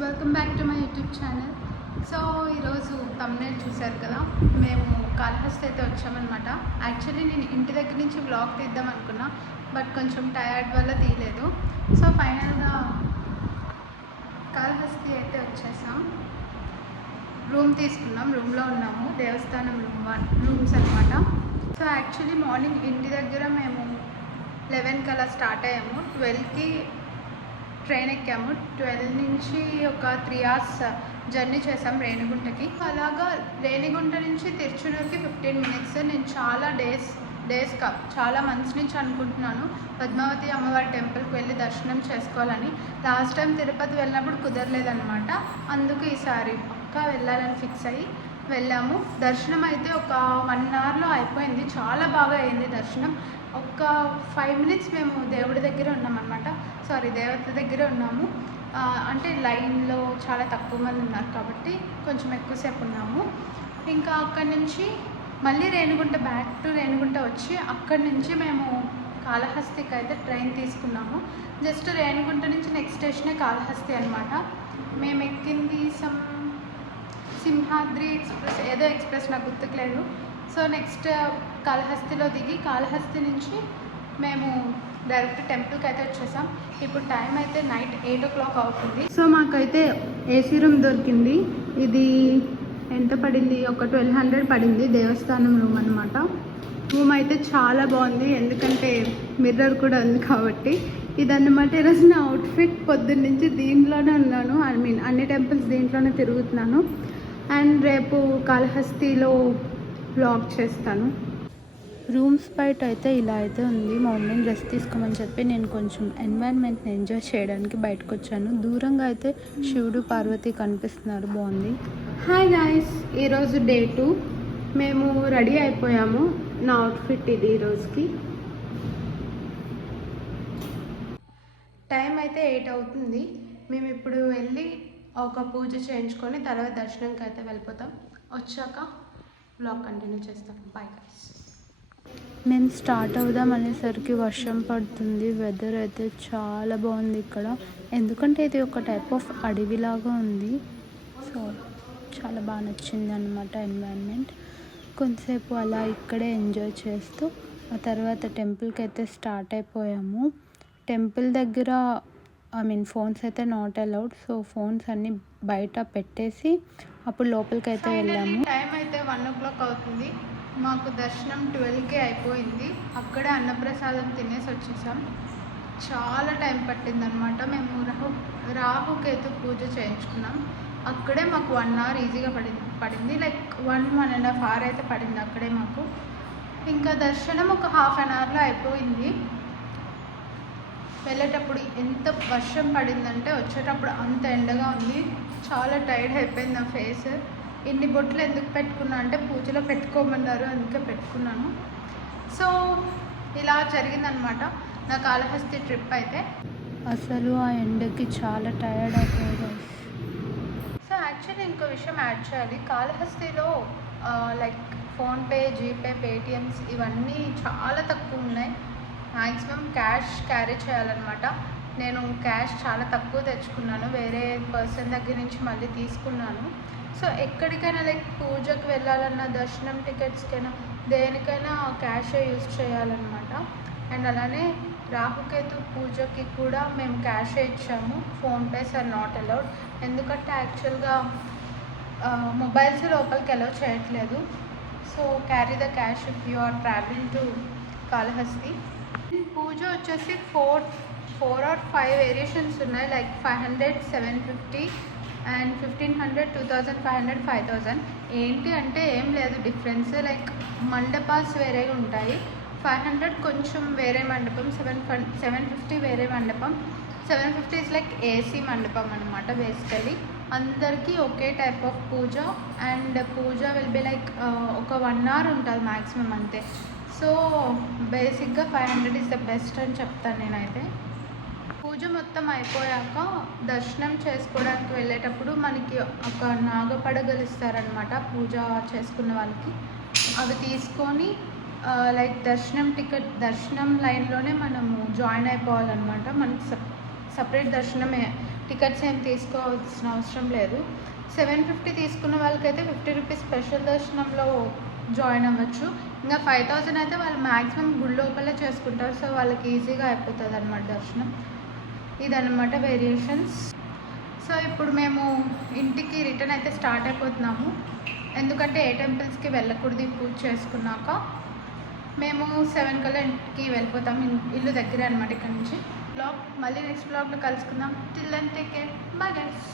Welcome back to my YouTube channel. So ఈరోజు thumbnail చూశారు కదా, మేము కాళహస్తి అయితే వచ్చామన్నమాట. యాక్చువల్లీ నేను ఇంటి దగ్గర నుంచి వ్లాగ్ తీద్దాం అనుకున్నా, బట్ కొంచెం టయర్డ్ వల్ల తీయలేదు. సో ఫైనల్గా కాళహస్తి అయితే వచ్చేసాం. రూమ్ తీసుకున్నాం, రూమ్లో ఉన్నాము. దేవస్థానం రూమ్స్ అనమాట. సో యాక్చువల్లీ మార్నింగ్ ఇంటి దగ్గర మేము 11కి అలా స్టార్ట్ అయ్యాము. 12కి ట్రైన్ ఎక్కాము. 12 నుంచి ఒక 3 hours జర్నీ చేసాం రేణిగుంటకి. అలాగా రేణిగుంట నుంచి తిరుచునూరుకి 15 minutes. నేను చాలా మంత్స్ నుంచి అనుకుంటున్నాను పద్మావతి అమ్మవారి టెంపుల్కి వెళ్ళి దర్శనం చేసుకోవాలని. లాస్ట్ టైం తిరుపతి వెళ్ళినప్పుడు కుదరలేదన్నమాట. అందుకు ఈసారి పక్కా వెళ్ళాలని ఫిక్స్ అయ్యి వెళ్ళాము. దర్శనం అయితే ఒక 1 hourలో అయిపోయింది. చాలా బాగా అయింది దర్శనం. ఒక 5 minutes మేము దేవుడి దగ్గర ఉన్నామన్నమాట. దేవత దగ్గర ఉన్నాము. అంటే లైన్లో చాలా తక్కువ మంది ఉన్నారు కాబట్టి కొంచెం ఎక్కువసేపు ఉన్నాము. ఇంకా అక్కడి నుంచి మళ్ళీ బ్యాక్ టు రేణిగుంట వచ్చి అక్కడి నుంచి మేము కాళహస్తికి అయితే ట్రైన్ తీసుకున్నాము. జస్ట్ రేణిగుంట నుంచి నెక్స్ట్ స్టేషనే కాళహస్తి అనమాట. మేము ఎక్కింది సింహాద్రి ఎక్స్ప్రెస్, ఏదో ఎక్స్ప్రెస్ నాకు గుర్తుకులేదు. సో నెక్స్ట్ కాళహస్తిలో దిగి కాళహస్తి నుంచి మేము డైరెక్ట్ టెంపుల్కి అయితే వచ్చేసాం. ఇప్పుడు టైం అయితే నైట్ 8 o'clock అవుతుంది. సో మాకైతే ఏసీ రూమ్ దొరికింది. ఇది ఎంత పడింది? ఒక 1200 పడింది. దేవస్థానం రూమ్ అనమాట. రూమ్ అయితే చాలా బాగుంది, ఎందుకంటే మిర్రర్ కూడా ఉంది కాబట్టి. ఇదన్నమాట ఈరోజు నా అవుట్ఫిట్. పొద్దున్న నుంచి దీంట్లోనే ఉన్నాను. అన్ని టెంపుల్స్ దీంట్లోనే తిరుగుతున్నాను. అండ్ రేపు కాళహస్తిలో వ్లాగ్ చేస్తాను. రూమ్స్ బయట అయితే ఇలా అయితే ఉంది. మార్నింగ్ డ్రెస్ తీసుకోమని చెప్పి నేను కొంచెం ఎన్వైర్న్మెంట్ని ఎంజాయ్ చేయడానికి బయటకు వచ్చాను. దూరంగా అయితే శివుడు పార్వతి కనిపిస్తున్నారు, బాగుంది. హాయ్ గాయ్స్, ఈరోజు డే 2. మేము రెడీ అయిపోయాము. నా అవుట్ఫిట్ ఇది ఈరోజుకి. టైం అయితే 8 అవుతుంది. మేము ఇప్పుడు వెళ్ళి ఒక పూజ చేయించుకొని తర్వాత దర్శనంకి అయితే వెళ్ళిపోతాం. వచ్చాక బ్లాగ్ కంటిన్యూ చేస్తాం. Bye guys. మేము స్టార్ట్ అవుదాం అనేసరికి వర్షం పడుతుంది. వెదర్ అయితే చాలా బాగుంది ఇక్కడ, ఎందుకంటే ఇది ఒక టైప్ ఆఫ్ అడవిలాగా ఉంది. సో చాలా బాగా నచ్చింది అన్నమాట ఎన్వైరన్మెంట్. కొంతసేపు అలా ఇక్కడే ఎంజాయ్ చేస్తూ ఆ తర్వాత టెంపుల్కి అయితే స్టార్ట్ అయిపోయాము. టెంపుల్ దగ్గర ఫోన్స్ అయితే నాట్ అలౌడ్. సో ఫోన్స్ అన్నీ బయట పెట్టేసి అప్పుడు లోపలికి అయితే వెళ్ళాము. టైం అయితే 1 o'clock అవుతుంది. మాకు దర్శనం 12కే అయిపోయింది. అక్కడే అన్నప్రసాదం తినేసి వచ్చేసాం. చాలా టైం పట్టిందనమాట. మేము రాహుకేతు పూజ చేయించుకున్నాం. అక్కడే మాకు 1 hour ఈజీగా పడింది. లైక్ 1.5 hour అయితే పడింది అక్కడే మాకు. ఇంకా దర్శనం ఒక ½ an hourలో అయిపోయింది. వెళ్ళేటప్పుడు ఎంత వర్షం పడిందంటే వచ్చేటప్పుడు అంత ఎండగా ఉంది. చాలా టైర్డ్ అయిపోయింది నా ఫేస్. ఇన్ని బొట్లు ఎందుకు పెట్టుకున్నా అంటే పూజలో పెట్టుకోమన్నారు, అందుకే పెట్టుకున్నాను. సో ఇలా జరిగిందనమాట నా కాళహస్తి ట్రిప్ అయితే. అసలు ఆ ఎండకి చాలా టైర్డ్ అయిపోయారు. సో యాక్చువల్లీ ఇంకో విషయం యాడ్ చేయాలి. కాళహస్తిలో లైక్ ఫోన్పే, జీపే, పేటిఎమ్స్ ఇవన్నీ చాలా తక్కువ ఉన్నాయి. మ్యాక్సిమం క్యాష్ క్యారీ చేయాలన్నమాట. నేను క్యాష్ చాలా తక్కువ తెచ్చుకున్నాను, వేరే పర్సన్ దగ్గర నుంచి మళ్ళీ తీసుకున్నాను. సో ఎక్కడికైనా లైక్ పూజకు వెళ్ళాలన్నా, దర్శనం టికెట్స్కైనా, దేనికైనా క్యాషే యూజ్ చేయాలన్నమాట. అండ్ అలానే రాహుకేతు పూజకి కూడా మేము క్యాషే ఇచ్చాము. ఫోన్పేస్ ఆర్ నాట్ అలౌడ్, ఎందుకంటే యాక్చువల్గా మొబైల్స్ లోపలికి అలౌ చేయట్లేదు. So carry the cash if you are travelling to Kalahasti. పూజ వచ్చేసి 4 or 5 వేరియేషన్స్ ఉన్నాయి. Like 500, 750 and 1500, 2500, 5000. ఏంటి అంటే ఏం లేదు డిఫరెన్స్. లైక్ మండపాస్ వేరేగా ఉంటాయి. 500 కొంచెం వేరే మండపం, 750 వేరే మండపం. 750 ఇస్ లైక్ ఏసీ మండపం అనమాట. బేసికలీ అందరికీ ఒకే టైప్ ఆఫ్ పూజ. And puja will be like ఒక 1 hour ఉంటుంది మ్యాక్సిమం, అంతే. సో బేసిక్గా 500 ఇస్ ద బెస్ట్ అని చెప్తాను నేనైతే. పూజ మొత్తం అయిపోయాక దర్శనం చేసుకోవడానికి వెళ్ళేటప్పుడు మనకి ఒక నాగపడగలు ఇస్తారనమాట పూజ చేసుకున్న వాళ్ళకి. అవి తీసుకొని లైక్ దర్శనం లైన్లోనే మనము జాయిన్ అయిపోవాలన్నమాట. మనకి సపరేట్ దర్శనమే టికెట్స్ ఏం తీసుకోవాల్సిన అవసరం లేదు. 750 తీసుకున్న వాళ్ళకైతే 50 రూపీస్ స్పెషల్ దర్శనంలో జాయిన్ అవ్వచ్చు. ఇంకా 5000 అయితే వాళ్ళు మ్యాక్సిమం గుడి లోపలే చేసుకుంటారు. సో వాళ్ళకి ఈజీగా అయిపోతుంది అనమాట దర్శనం. ఇదన్నమాట వేరియేషన్స్. సో ఇప్పుడు మేము ఇంటికి రిటర్న్ అయితే స్టార్ట్ అయిపోతున్నాము. ఎందుకంటే ఏ టెంపుల్స్కి వెళ్ళకూడదు పూజ చేసుకున్నాక. మేము 7 కల్లా ఇంటికి వెళ్ళిపోతాం. ఇల్లు దగ్గరే అనమాట ఇక్కడ నుంచి. బ్లాగ్ మళ్ళీ నెక్స్ట్ బ్లాగ్లో కలుసుకుందాం. Till then take care. Bye guys.